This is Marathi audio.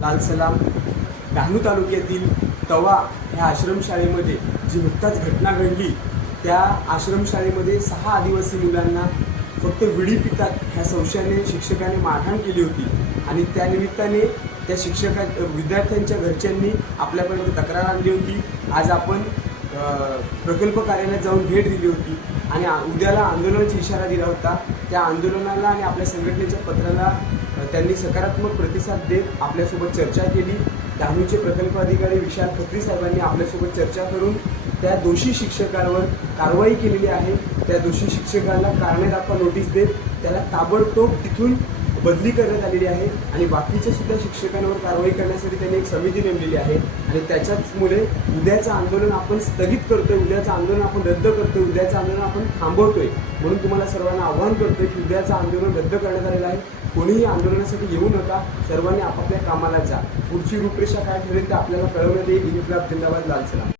लाल सलाम. डहाणू तालुक्यातील तवा ह्या आश्रमशाळेमध्ये जी नुकताच घटना घडली, त्या आश्रमशाळेमध्ये 6 आदिवासी मुलांना फक्त विडी पितात ह्या संशयाने शिक्षकाने मारहाण केली होती आणि त्यानिमित्ताने त्या विद्यार्थ्यांच्या घरच्यांनी आपल्यापर्यंत तक्रार आणली होती. आज आपण प्रकल्प कार्यालयात जाऊन भेट दिली होती आणि उद्याला आंदोलनाचा इशारा दिला होता. त्या आंदोलनाला आणि आपल्या संघटनेच्या पत्राला त्यांनी सकारात्मक प्रतिसाद देत आपल्यासोबत चर्चा केली. डहाणूचे प्रकल्प अधिकारी विशाल खत्री साहेबांनी आपल्यासोबत चर्चा करून त्या दोषी शिक्षकावर कारवाई केलेली आहे. त्या दोषी शिक्षकाला कारणे दाखवा नोटीस देत त्याला ताबडतोब तिथून बदली करण्यात आलेली आहे आणि बाकीच्या सुद्धा शिक्षकांवर कारवाई करण्यासाठी त्यांनी एक समिती नेमलेली आहे आणि त्याच्याचमुळे उद्याचं आंदोलन आपण स्थगित करतोय, उद्याचं आंदोलन आपण रद्द करतोय, उद्याचं आंदोलन आपण थांबवतोय. म्हणून तुम्हाला सर्वांना आवाहन करतोय की उद्याचं आंदोलन रद्द करण्यात आलेलं आहे. कोणीही आंदोलनासाठी येऊ नका, सर्वांनी आपापल्या कामाला जा. पुढची रूपरेषा काय ठरेल ते आपल्याला कळवण्यात येईल. इन्क्लाब जिंदाबाद, लाल सलाम.